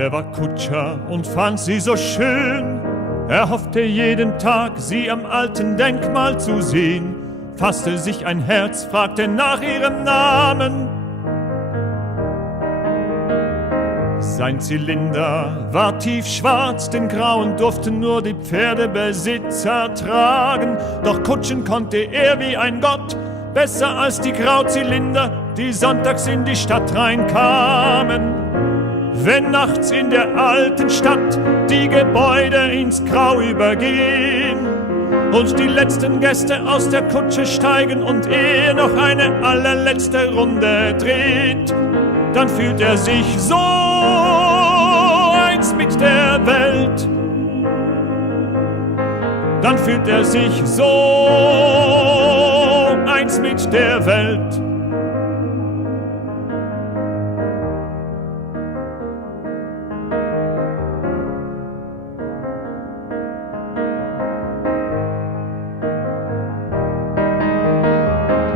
Er war Kutscher und fand sie so schön. Er hoffte jeden Tag, sie am alten Denkmal zu sehen, fasste sich ein Herz, fragte nach ihrem Namen. Sein Zylinder war tiefschwarz, den grauen durften nur die Pferdebesitzer tragen. Doch kutschen konnte er wie ein Gott, besser als die Grauzylinder, die sonntags in die Stadt reinkamen. Wenn nachts in der alten Stadt die Gebäude ins Grau übergehen und die letzten Gäste aus der Kutsche steigen und er noch eine allerletzte Runde dreht, dann fühlt er sich so eins mit der Welt. Dann fühlt er sich so eins mit der Welt.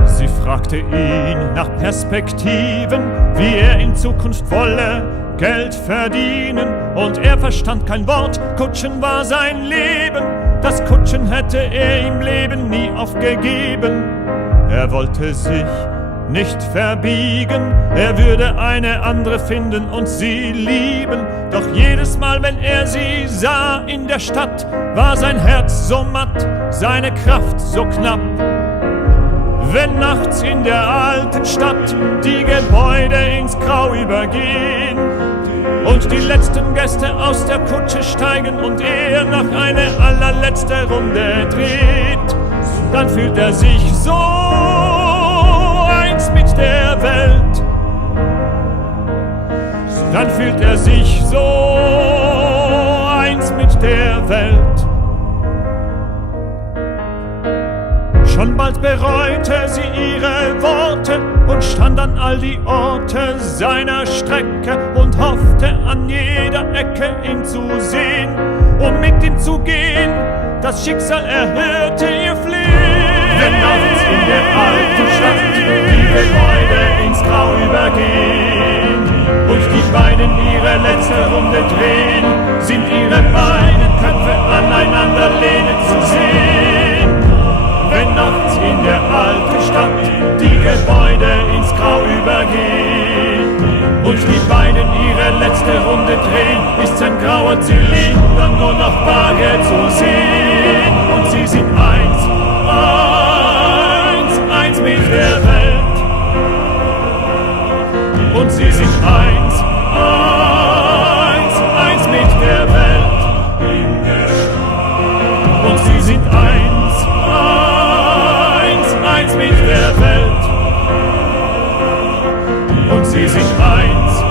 Sie fragte ihn nach Perspektiven, wie er in Zukunft wolle Geld verdienen. Und er verstand kein Wort, Kutschen war sein Leben. Das Kutschen hätte er im Leben nie aufgegeben. Er wollte sich nicht verbiegen, er würde eine andere finden und sie lieben. Doch jedes Mal, wenn er sie sah in der Stadt, war sein Herz so matt, seine Kraft so knapp. Wenn nachts in der alten Stadt die Gebäude ins Grau übergehen und die letzten Gäste aus der Kutsche steigen und er noch eine allerletzte Runde dreht, dann fühlt er sich so eins mit der Welt. Dann fühlt er sich so eins mit der Welt. Schon bald bereute sie ihre Worte und stand an all die Orte seiner Strecke und hoffte an jeder Ecke ihn zu sehen, um mit ihm zu gehen. Das Schicksal erhörte ihr Flehen. Wenn nachts in der alten Stadt die Gebäude ins Grau übergehen und die beiden ihre letzte Runde drehen, sind ihre beiden Köpfe aneinander lehnen zu sehen. Wenn nachts in der alten Stadt die Gebäude ins Grau übergehen und die beiden ihre letzte Runde drehen, ist sein grauer Zylinder nur noch vage zu sehen. Und sie sind eins mit der Welt. Und sie sind eins mit der Welt. Und sie sind eins mit der Welt. Und sie sind eins